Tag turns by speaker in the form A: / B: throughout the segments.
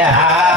A: yeah.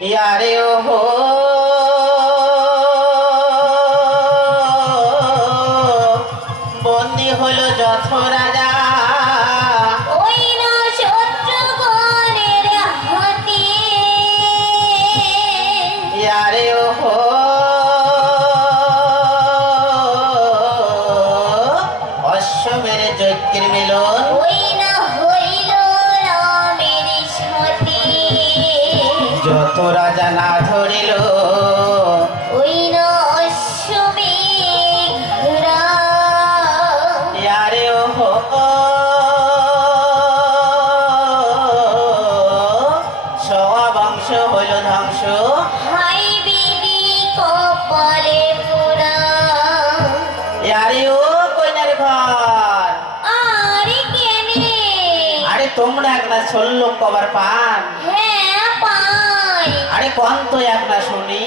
A: 耶啊哟！ষোল কবার আবার পান
B: হ্যাঁ,
A: আরে কন তো এক না শুনি।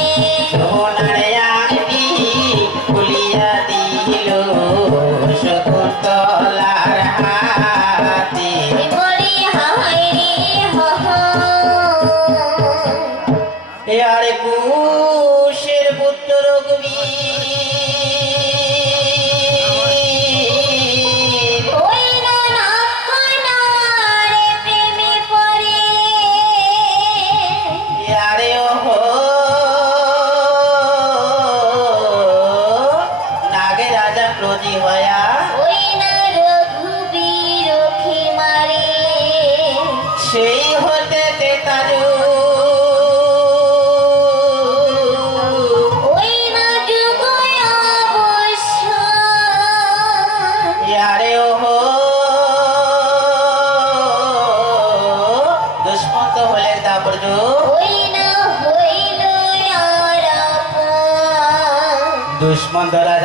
A: Oh, मंदर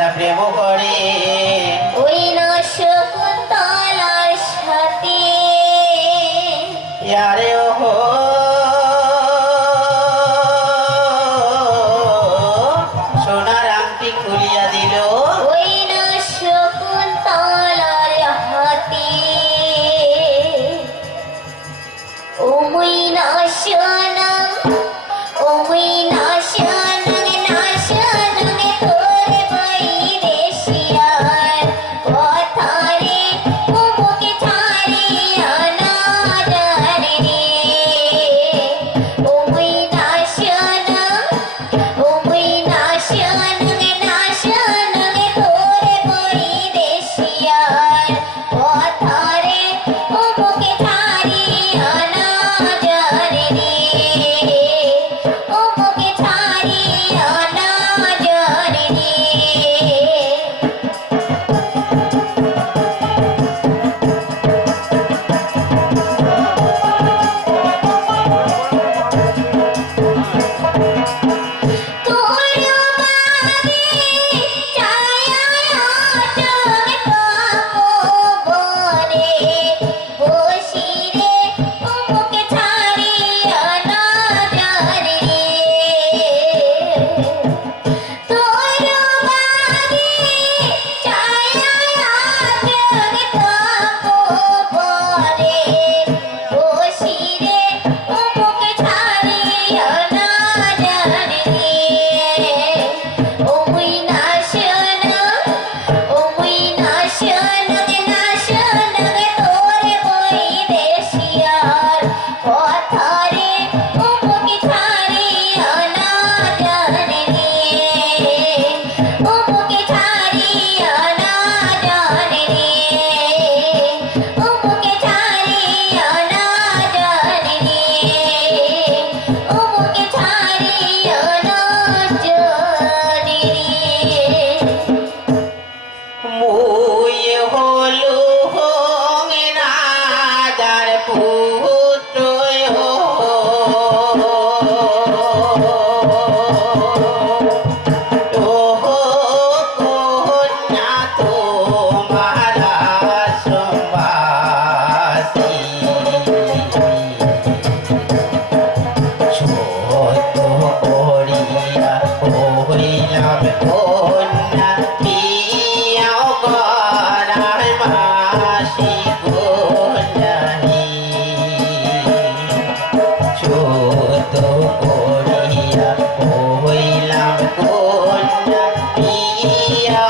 A: Yeah.